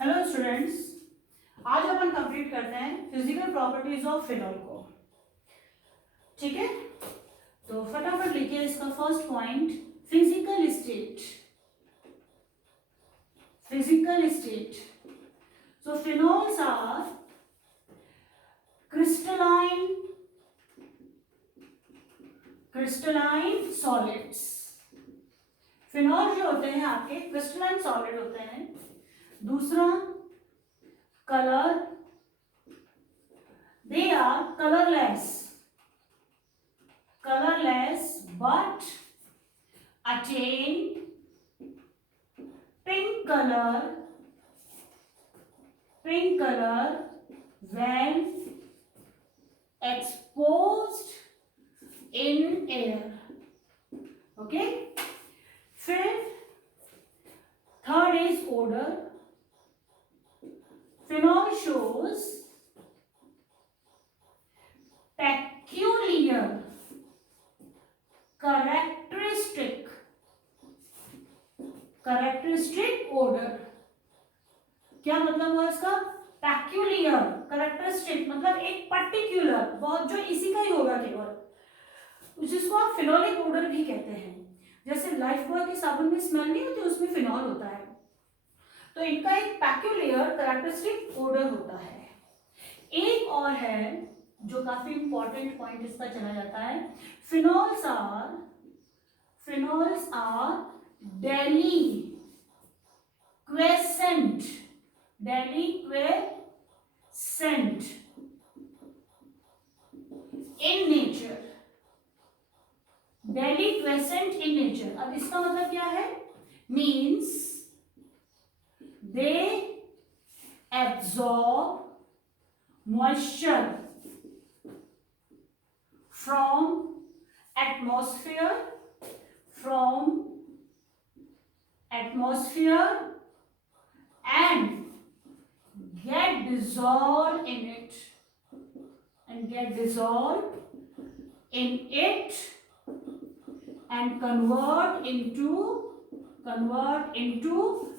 Hello students, आज अपन complete करते हैं फिजिकल प्रॉपर्टीज ऑफ फिनॉल को। ठीक है, तो फटाफट लिखिए इसका first point, physical state. Physical state, so phenols are crystalline solids. Phenol जो होते हैं आपके क्रिस्टलाइन सॉलिड होते हैं। दूसरा, colour, they are colorless but attain pink color when exposed in air. Okay, फिर third is odor. Phenol shows peculiar characteristic odor। क्या मतलब हुआ इसका? पेक्यूलियर कैरेक्टरिस्टिक मतलब एक पर्टिकुलर, बहुत जो इसी का ही होगा केवल, जिसको आप फिनोलिक odor भी कहते हैं। जैसे लाइफ बॉय के साबुन में स्मेल नहीं होती, उसमें फिनॉल होता है, तो इनका एक पेक्यूलियर कैरेक्टरिस्टिक odor होता है। एक और है जो काफी इंपॉर्टेंट पॉइंट इसका चला जाता है, phenols are deliquescent in nature. Deliquescent in nature, अब इसका मतलब क्या है? Means they absorb moisture from atmosphere and get dissolved in it and convert into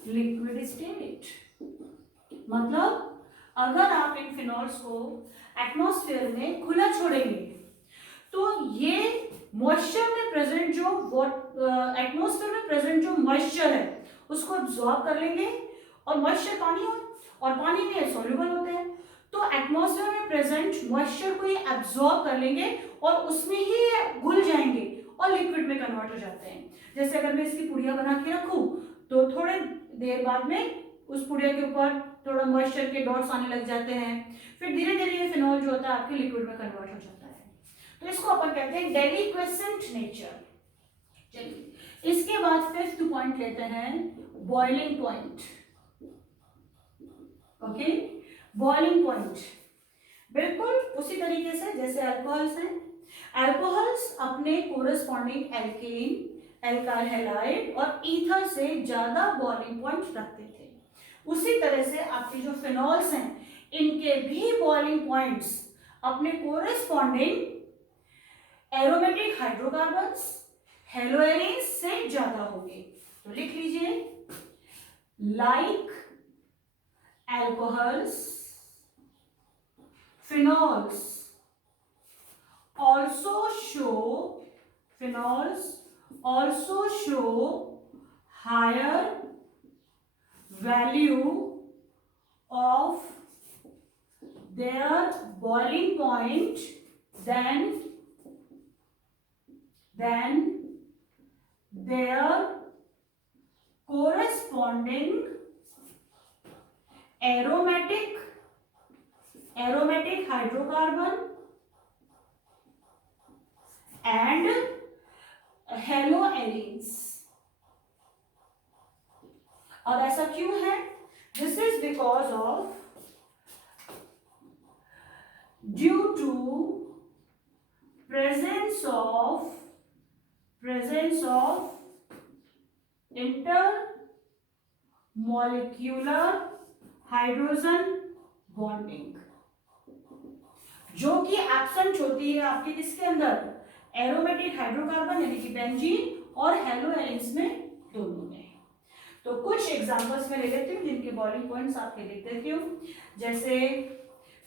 liquid state। मतलब अगर आप इन फिनॉल्स को एटमॉस्फेयर में खुला छोड़ेंगे तो ये मॉइस्चर में प्रेजेंट जो एटमॉस्फेयर में प्रेजेंट जो मॉइस्चर है उसको एब्जॉर्ब कर लेंगे, और मॉइस्चर पानी और पानी में सॉल्युबल होते हैं, तो एटमॉस्फेयर में प्रेजेंट मॉइस्चर को ये एब्जॉर्ब कर लेंगे और उसमें ही घुल जाएंगे और लिक्विड में कन्वर्ट हो जाते हैं। जैसे अगर मैं इसकी पुड़िया बना के रखूं तो थोड़े देर बाद में उस पुड़िया के ऊपर थोड़ा मॉइस्चर के डॉट्स आने लग जाते हैं, फिर धीरे धीरे ये फिनॉल जो होता है आपके लिक्विड में कन्वर्ट हो जाता है। तो इसको अपन कहते हैं डेलिक्वेसेंट नेचर। चलिए, इसके बाद फिफ्थ पॉइंट लेते हैं, boiling point. Okay, boiling point बिल्कुल उसी तरीके से जैसे अल्कोहल्स हैं। अल्कोहल्स अपने कोरेस्पॉन्डिंग एल्केन, एल्काइल हैलाइड और ईथर से ज्यादा बॉइलिंग पॉइंट रखते थे। उसी तरह से आपके जो फिनॉल्स हैं इनके भी बॉइलिंग पॉइंट्स अपने कोरेस्पॉन्डिंग एरोमेटिक हाइड्रोकार्बन्स, हेलोएरिन्स से ज्यादा होंगे। तो लिख लीजिए, like alcohols, phenols also show higher value of their boiling point than their corresponding aromatic hydrocarbon and haloarenes. अब ऐसा क्यों है? This is because of due to presence of intermolecular hydrogen bonding, जो कि एब्सेंट होती है आपके किसके अंदर? एरोमेटिक हाइड्रोकार्बन यानी कि बेंजीन और हेलोएरिन्स में, दोनों में। तो कुछ एग्जांपल्स में ले लेती हूँ जिनके बॉइलिंग पॉइंट्स आपके लिख देती हूँ। जैसे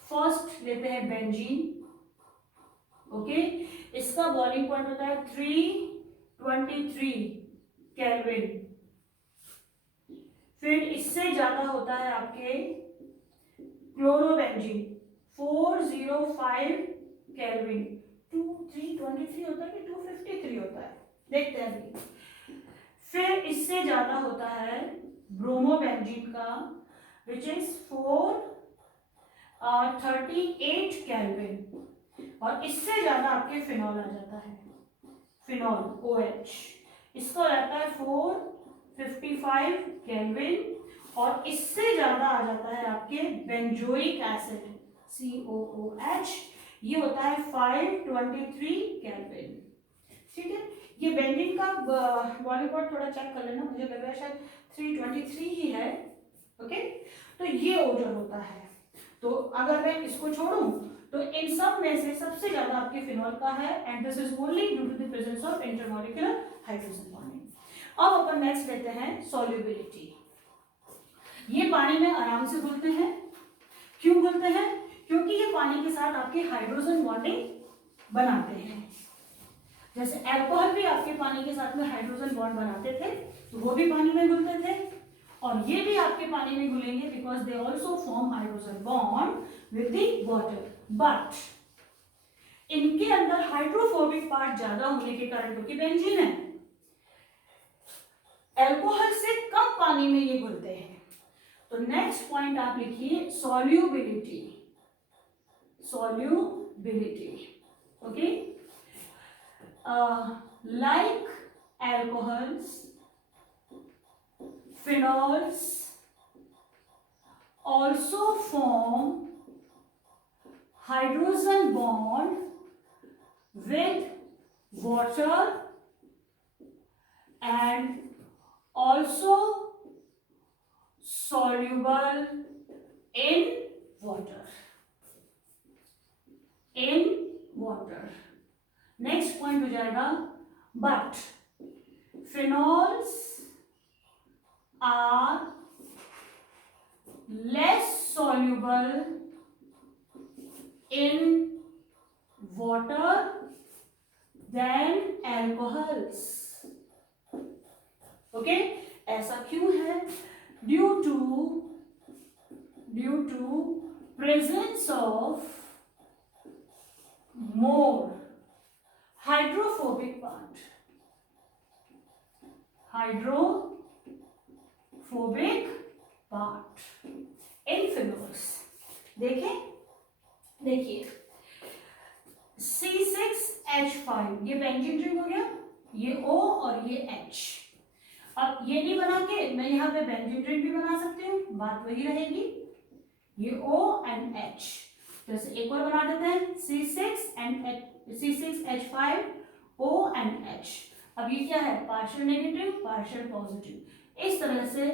फर्स्ट लेते हैं बेंजीन, ओके, इसका बॉइलिंग पॉइंट होता है 323 केल्विन। फिर इससे ज्यादा होता है आपके क्लोरोबेंजीन 405 केल्विन। 323 होता है कि 253 होता है, देखते हैं अभी। फिर इससे ज्यादा होता है ब्रोमोबेंजीन का विच इज 438 केल्विन। और इससे ज्यादा आपके फिनॉल आ जाता है, फिनॉल OH, इसको रहता है 455 केल्विन। और इससे ज्यादा आ जाता है आपके बेंजोइक एसिड COOH, ये होता है 523 केल्विन। ठीक है, ये बेंजीन का बॉइलिंग पॉइंट थोड़ा चेक कर लेना, मुझे लग रहा है शायद 323 ही है, ओके। तो ये ओजोन होता है। तो अगर मैं इसको छोड़ूं तो इन सब में से सबसे ज्यादा आपके फिनॉल का है, and this is only due to the presence of intermolecular hydrogen bonding. अब अपन नेक्स्ट लेते हैं सॉल्युबिलिटी। ये पानी में आराम से घुलते हैं। क्यों घुलते हैं? क्योंकि ये पानी के साथ आपके हाइड्रोजन बॉन्डिंग बनाते हैं। जैसे अल्कोहल भी आपके पानी के साथ में हाइड्रोजन बॉन्ड बनाते थे, तो वो भी पानी में घुलते थे, और ये भी आपके पानी में घुलेंगे because they also form hydrogen bond with the water. But इनके अंदर हाइड्रोफोबिक पार्ट ज्यादा होने के कारण, क्योंकि बेंजीन है, अल्कोहल से कम पानी में ये घुलते हैं। तो नेक्स्ट पॉइंट आप लिखिए solubility. Solubility, okay. Like alcohols, phenols also form hydrogen bond with water and also soluble in water. In water. Next point हो जाएगा but phenols are less soluble in water than alcohols. Okay, ऐसा क्यों है? Due to presence of more hydrophobic part, hydrophobic part in phenols. देखें, देखिए C6H5 ये benzene ring हो गया, ये O और ये H। अब ये नहीं बना के मैं यहाँ पे बेंजीन रिंग भी बना सकती हूँ, बात वही रहेगी, ये O and H। जैसे एक और बना देते हैं C6H5 O and H। अब ये क्या है? Partial negative, partial positive. इस तरह से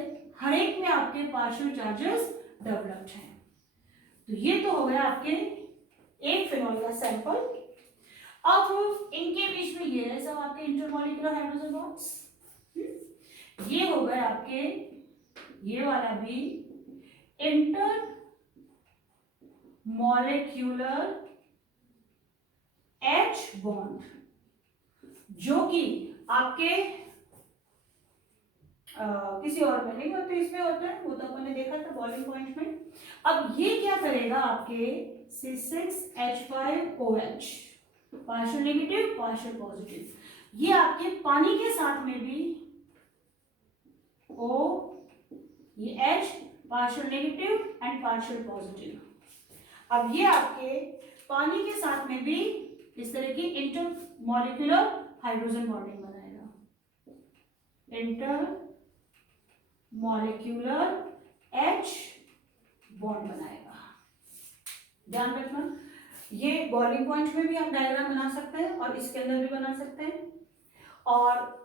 हर एक में आपके पार्शियल चार्जेस डेवलप्ड हैं। तो ये तो हो गया आपके एक फिनॉल का सैंपल। अब इनके बीच में ये है सब आपके इंटरमॉलिक्यूलर हाइड्रोजन बॉन्ड्स। ये हो गए आपके, ये वाला भी इंटर मॉलिक्यूलर H बॉन्ड, जो कि आपके किसी और में नहीं होते, इसमें होते हैं, वो तो अपन ने देखा था बॉइलिंग पॉइंट में। अब ये क्या करेगा? आपके C6H5OH, partial negative, partial positive, ये आपके पानी के साथ में भी O, ये H, partial negative and partial positive. अब ये आपके पानी के साथ में भी इस तरह की इंटर मॉलिक्यूलर हाइड्रोजन बॉन्डिंग बनाएगा, इंटर मॉलिक्यूलर H बॉन्ड बनाएगा। ध्यान रखना, ये बॉइलिंग पॉइंट में भी आप डायग्राम बना सकते हैं और इसके अंदर भी बना सकते हैं। और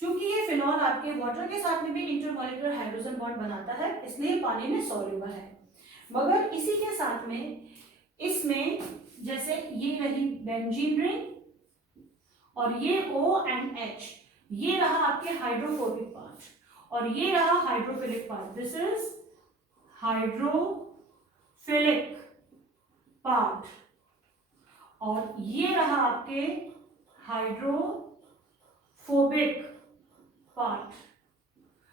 चूंकि ये फिनॉल आपके वाटर के साथ में भी इंटरमॉलिक्यूलर हाइड्रोजन बॉन्ड बनाता है, इसलिए पानी में सॉल्युबल है। मगर इसी के साथ में इसमें जैसे ये रही बेंजीन रिंग और ये O and H, ये रहा आपके हाइड्रोफोबिक पार्ट, और ये रहा hydrophilic part, this is hydrophilic part, और ये रहा आपके हाइड्रोफोबिक पार्ट,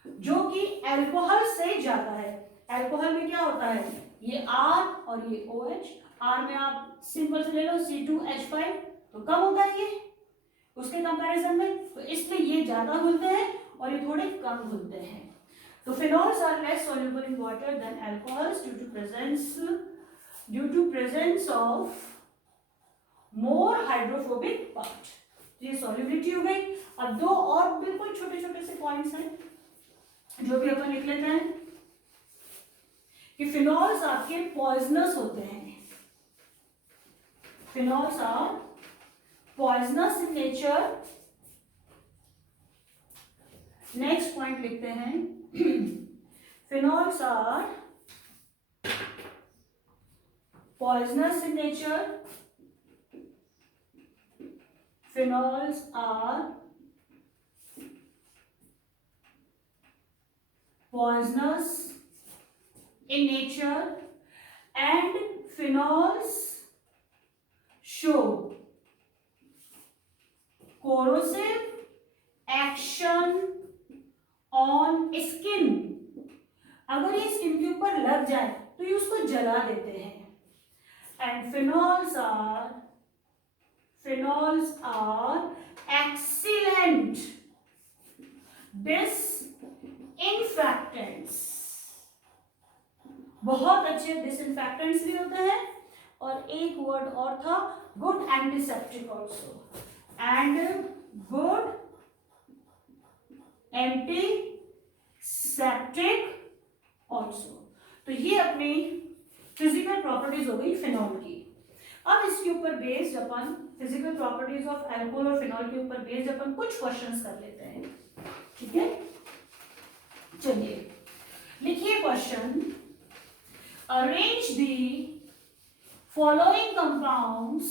जो कि अल्कोहल से ज्यादा है। अल्कोहल में क्या होता है, ये R और ये OH, R में आप सिंपल से ले लो C2H5, तो कम होता है ये उसके कंपैरिजन में, तो इसमें ये ज्यादा घुलते हैं और ये थोड़े कम घुलते हैं। तो phenols are less soluble in water than alcohols due to presence of more hydrophobic part। ये solubility हो गई। अब दो और बिल्कुल छोटे छोटे से पॉइंट्स हैं जो भी अपन लिख लेते हैं कि फिनॉल्स आपके पॉइजनस होते हैं। Phenols are poisonous in nature. Next point लिखते हैं, phenols are poisonous in nature. Phenols are poisonous in nature and phenols show corrosive action on skin। अगर ये स्किन के ऊपर लग जाए तो ये उसको जला देते हैं। and phenols are excellent disinfectants, बहुत अच्छे डिसइंफेक्टेंट्स भी होते हैं, और एक वर्ड और था good antiseptic also, and good antiseptic also. तो ये अपनी फिजिकल प्रॉपर्टीज हो गई फिनॉल की। अब इसके ऊपर based upon physical properties of alcohol और फिनॉल के ऊपर बेस्ड अपन कुछ क्वेश्चंस कर लेते हैं, ठीक है। चलिए लिखिए question, arrange the following compounds,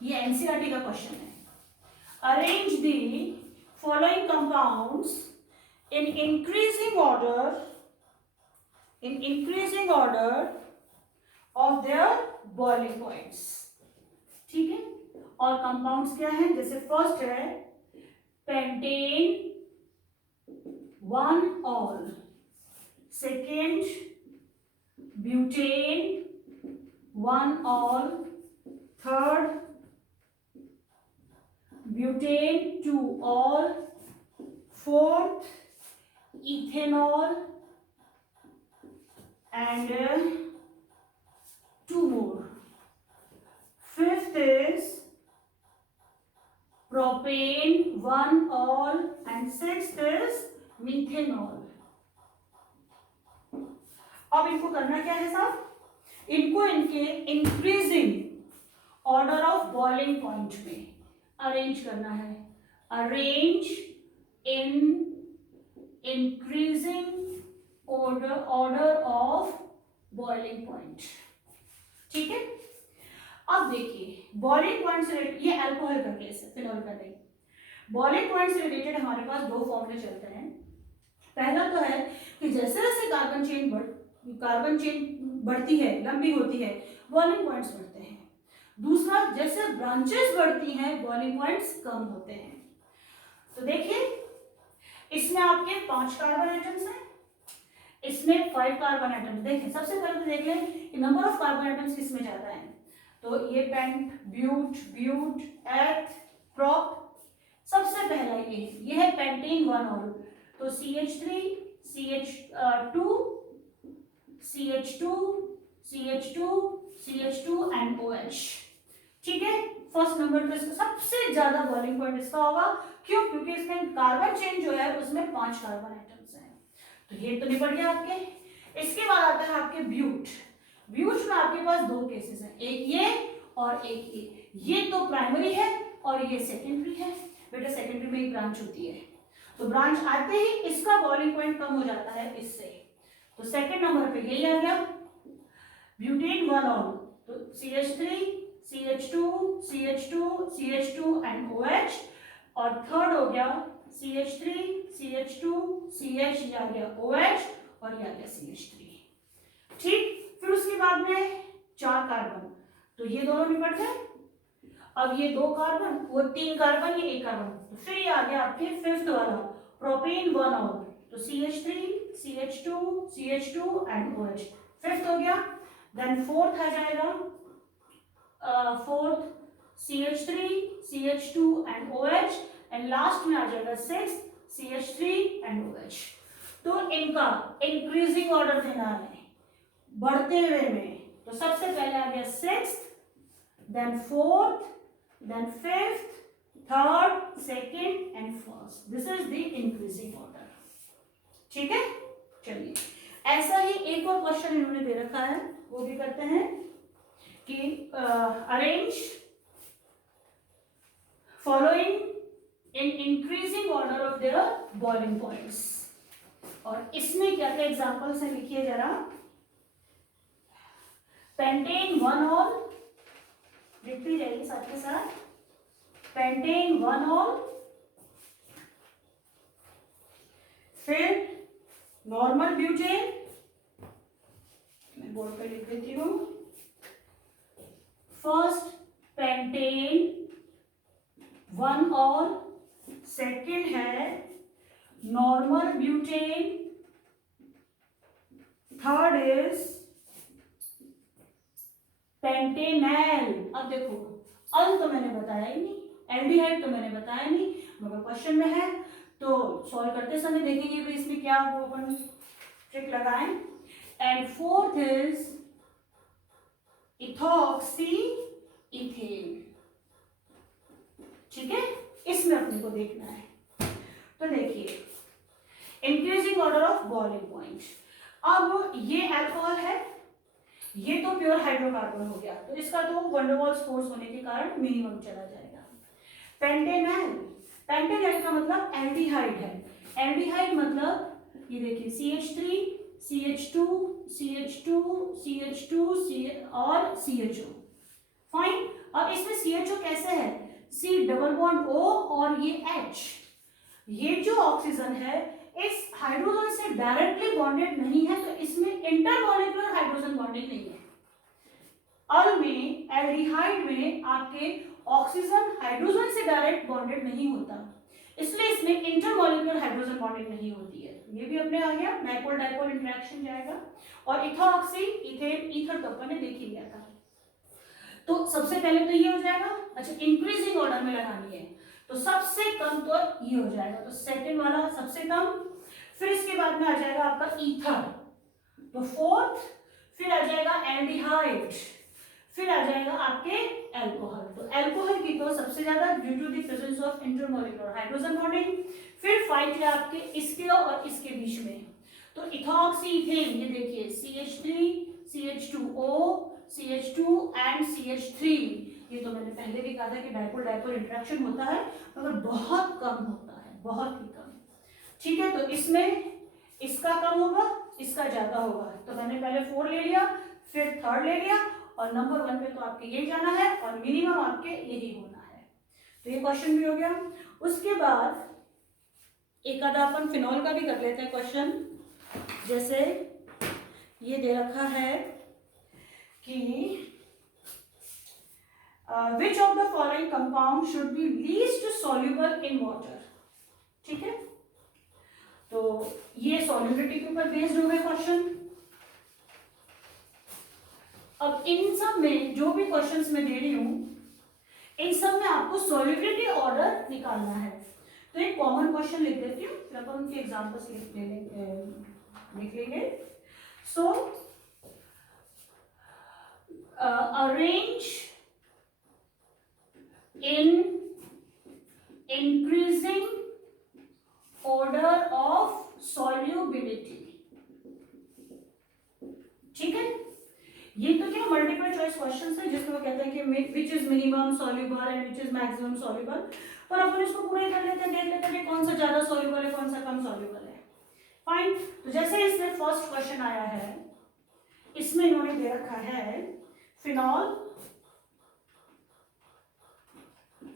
ये एनसीईआरटी का क्वेश्चन है। Arrange the following compounds in increasing order of their boiling points, ठीक है। और कंपाउंड्स क्या हैं, जैसे फर्स्ट है पेंटेन 1-ऑल, सेकेंड ब्यूटेन 1-ऑल, थर्ड ब्यूटेन 2-ऑल, fourth ethanol and 2 more, fifth is propane 1-ऑल, and sixth is methanol। अब इनको करना क्या है साहब, इनको इनके increasing order of boiling point में अरेंज करना है। Arrange in increasing order of boiling point, ठीक है। अब देखिए बॉइलिंग पॉइंट से रिलेटेड, ये अल्कोहल का केस है, फिनॉल का नहीं। बॉइलिंग पॉइंट से रिलेटेड हमारे पास दो फॉर्मूले चलते हैं। पहला तो है कि जैसे जैसे कार्बन चेन बढ़ती है, लंबी होती है, बॉइलिंग पॉइंट्स बढ़ते हैं। दूसरा, जैसे ब्रांचेस बढ़ती हैं बॉइलिंग पॉइंट्स कम होते हैं। तो देखिए इसमें आपके 5 कार्बन एटम्स हैं, इसमें 5 कार्बन एटम्स। देखें सबसे पहले तो देख लें कि नंबर ऑफ कार्बन एटम्स किसमें ज्यादा है। तो ये पेंट, ब्यूट, एथ, प्रोप, सबसे पहला ये है पेंटेन 1-ऑल। तो CH3, CH2 एंड OH, ठीक है। फर्स्ट नंबर पे सबसे ज्यादा बॉइलिंग पॉइंट इसका होगा, क्यों? क्योंकि इसमें कार्बन चेन जो है उसमें 5 कार्बन एटम्स हैं। तो ये तो निपट गया आपके। इसके बाद आता है आपके ब्यूट में आपके पास 2 केसेस हैं, एक ये और एक ये तो प्राइमरी है और ये सेकेंडरी है। बेटा सेकेंडरी में एक ब्रांच होती है, तो ब्रांच आते ही इसका बॉइलिंग पॉइंट कम हो जाता है इससे। तो सेकेंड नंबर पे यही आ गया ब्यूटेन 1-ऑल। तो CH3, CH2 एंड OH। और थर्ड हो गया CH3, CH, ये आ गया OH और ये आ गया CH3। ठीक, फिर उसके बाद में 4 कार्बन, तो ये दोनों निपट गए। अब ये 2 कार्बन, वो 3 कार्बन, ये 1 कार्बन, तो फिर ये आ गया आपके 5th वाला प्रोपेन 1 और, तो CH3, CH2, CH2 and OH, 5th हो गया। देन 4th आ जाएगा, 4th CH3, CH2 and OH, and last में आ जाएगा 6th CH3 एंड OH। तो इनका इंक्रीजिंग ऑर्डर देना है, बढ़ते हुए में, तो सबसे पहले आ गया 6th, then 4th, then 5th, 3rd, 2nd and 1st. This is the increasing order. ठीक है, चलिए ऐसा ही एक और क्वेश्चन इन्होंने दे रखा है, वो भी करते हैं कि arrange following in increasing order of their boiling points. और इसमें क्या क्या एग्जांपल्स हैं लिखिए जरा। पेंटेन 1 ऑल, लिखती जाइए साथ के साथ, पेंटेन 1 ऑल, फिर नॉर्मल ब्यूटेन, मैं बोर्ड पे लिख देती हूँ, फर्स्ट पेंटेन 1 ऑल, सेकेंड है normal butane, third is Pantanal. अब देखो, अल तो मैंने बताया ही नहीं, एल्डिहाइड तो मैंने बताया नहीं, मगर क्वेश्चन में है तो सॉल्व करते समय देखेंगे भी इसमें क्या वो अपन ट्रिक लगाएं। And fourth is ethoxy ethane. ठीक है, इसमें अपने को देखना है। तो देखिए, increasing order of boiling point. अब ये अल्कोहल है, ये तो प्योर हाइड्रोकार्बन हो गया, तो इसका तो वन डेर वाल्स फोर्स होने के कारण मिनिमम चला जाएगा। पेंटेनल, पेंटेनल का मतलब एल्डिहाइड है, एल्डिहाइड मतलब ये देखिए CH3, CH2, CH2, CH2, और CHO। फाइन, अब इसमें CHO कैसे है, C डबल बॉन्ड O और ये H, ये जो ऑक्सीजन है इस हाइड्रोजन से डायरेक्टली बॉन्डेड नहीं है, तो इसमें इंटरमॉलिक्यूलर हाइड्रोजन बॉन्डिंग नहीं है। अल में, एल्डिहाइड में आपके ऑक्सीजन हाइड्रोजन से डायरेक्ट बॉन्डेड नहीं होता, इसलिए इसमें इंटरमॉलिक्यूलर हाइड्रोजन बॉन्डिंग नहीं होती है। ये भी अपने आ गया, डाइपोल डाइपोल इंटरेक्शन जाएगा। और इथॉक्सी इथेन, ईथर तो अपन ने देख ही लिया था, तो सबसे पहले तो ये हो जाएगा। अच्छा, इंक्रीजिंग ऑर्डर में लगानी है, तो सबसे कम तो ये हो जाएगा, तो सेकंड वाला सबसे कम, फिर इसके बाद में आ जाएगा आपका ईथर, तो फोर्थ, फिर आ जाएगा एल्डिहाइड, फिर आ जाएगा आपके अल्कोहल। तो अल्कोहल की तो सबसे ज्यादा due to the presence of intermolecular hydrogen bonding, फिर फाइट है आपके इसके और इसके बीच में, तो इथॉक्सी इथेन, ये देखिए CH3, CH2O, CH2 and CH3, ये तो मैंने पहले भी कहा था कि डाइपोल डाइपोल इंटरेक्शन होता है, मगर बहुत कम होता है, बहुत ही कम। ठीक है, तो इसमें इसका कम होगा, इसका ज्यादा होगा, तो मैंने पहले 4 ले लिया, फिर थर्ड ले लिया, और नंबर 1 पे तो आपके यही जाना है, और मिनिमम आपके यही होना है। तो ये क्वेश्चन भी हो गया। उसके बाद एक आधा अपन फिनॉल का भी कर लेते हैं क्वेश्चन। जैसे ये दे रखा है कि which of the following compound should be least soluble in water. ठीक है, तो ये सॉल्युबिलिटी के ऊपर बेस्ड हो गए क्वेश्चन। अब इन सब में जो भी क्वेश्चंस मैं दे रही हूं, इन सब में आपको सॉल्युबिलिटी ऑर्डर निकालना है। तो एक कॉमन क्वेश्चन लिख देती हूँ, फिर अपन उनके एग्जांपल्स लिख लेंगे। सो arrange in increasing order of solubility. ठीक है, ये तो क्या मल्टीपल चॉइस क्वेश्चंस है, जिसमें वो कहते हैं कि which is minimum soluble and which is maximum soluble, पर अपन इसको पूरा ही कर लेते हैं, देख लेते हैं कि कौन सा ज्यादा सॉल्युबल है, कौन सा कम सॉल्युबल है। फाइन, तो जैसे इसमें फर्स्ट क्वेश्चन आया है, इसमें इन्होंने दे रखा है phenol,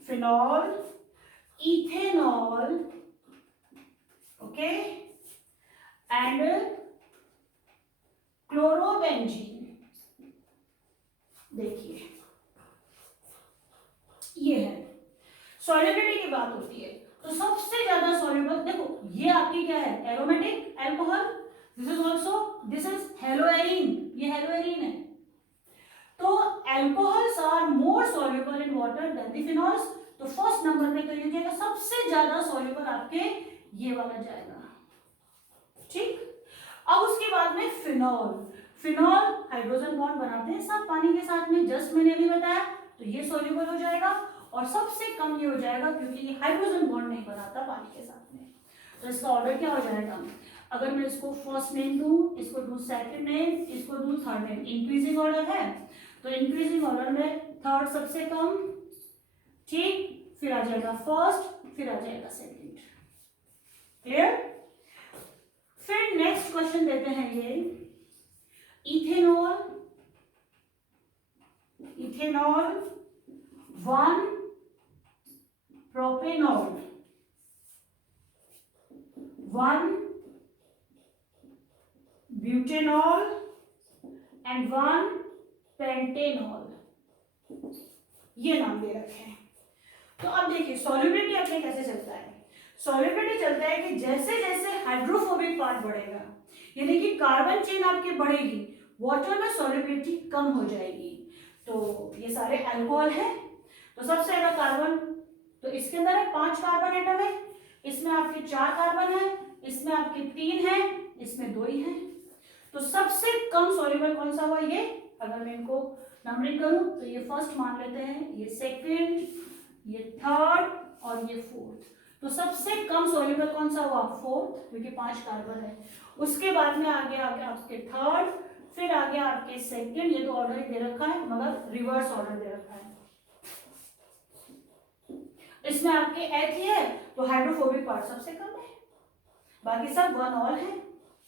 phenol, ethanol, okay, and chlorobenzene. देखिए ये है सॉल्युबिलिटी की बात होती है तो सबसे ज्यादा सॉल्युबल, देखो ये आपकी क्या है, aromatic alcohol, this is also, this is haloarene, ये हेलोएरिन है। तो alcohols are more soluble in water than the phenols. तो फर्स्ट नंबर पे तो ये जाएगा सबसे ज्यादा सॉल्युबल आपके ये वाला जाएगा, ठीक। अब उसके बाद में फिनॉल, फिनॉल हाइड्रोजन बॉन्ड बनाते हैं सब पानी के साथ में, जस्ट मैंने अभी बताया, तो ये सॉल्युबल हो जाएगा और सबसे कम ये हो जाएगा क्योंकि ये हाइड्रोजन बॉन्ड नहीं बनाता पानी के साथ में। तो इसका ऑर्डर क्या हो जाएगा, अगर मैं इसको फर्स्ट नेम दूं, इसको दूं सेकंड नेम, इसको दूं थर्ड नेम, इंक्रीजिंग ऑर्डर है तो इंक्रीजिंग ऑर्डर में थर्ड सबसे कम, ठीक, फिर आ जाएगा फर्स्ट, फिर आ जाएगा सेकंड। क्लियर। फिर नेक्स्ट क्वेश्चन देते हैं ये ethanol, ethanol, 1 propanol, 1 butanol and 1 pentanol, ये नाम दे रखे हैं। तो अब देखिए सॉल्युबिलिटी अपने कैसे चलता है, सॉल्युबिलिटी चलता है कि जैसे जैसे हाइड्रोफोबिक पार्ट बढ़ेगा, यानी कि कार्बन चेन आपकी बढ़ेगी, वाटर में सॉल्युबिलिटी कम हो जाएगी। तो ये सारे अल्कोहल है, तो सबसे ज्यादा कार्बन, तो इसके अंदर है 5 कार्बन एटम है, इसमें आपके 4 कार्बन है, इसमें आपके 3 है, इसमें 2 ही है। तो सबसे कम सॉल्युबल कौन सा हुआ, ये, अगर मैं इनको नंबरिंग करूं तो ये फर्स्ट मान लेते हैं, ये सेकंड, ये थर्ड और ये फोर्थ। तो सबसे कम सॉल्युबल कौन सा हुआ, फोर्थ, क्योंकि 5 कार्बन है। उसके बाद में आगे आपके थर्ड, फिर आगे आपके सेकंड, ये तो ऑर्डर ही दे रखा है मगर रिवर्स ऑर्डर दे रखा है। इसमें आपके एथ ही है तो हाइड्रोफोबिक पार्ट सबसे कम है, बाकी सब 1 ऑल है,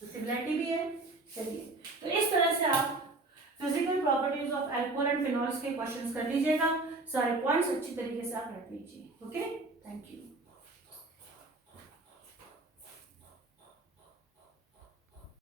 तो सिमिलरिटी भी है। चलिए, तो इस तरह से आप physical properties of alcohol and phenols के क्वेश्चंस कर लीजिएगा, सारे पॉइंट्स अच्छी तरीके से आप रख लीजिए। Okay, thank you.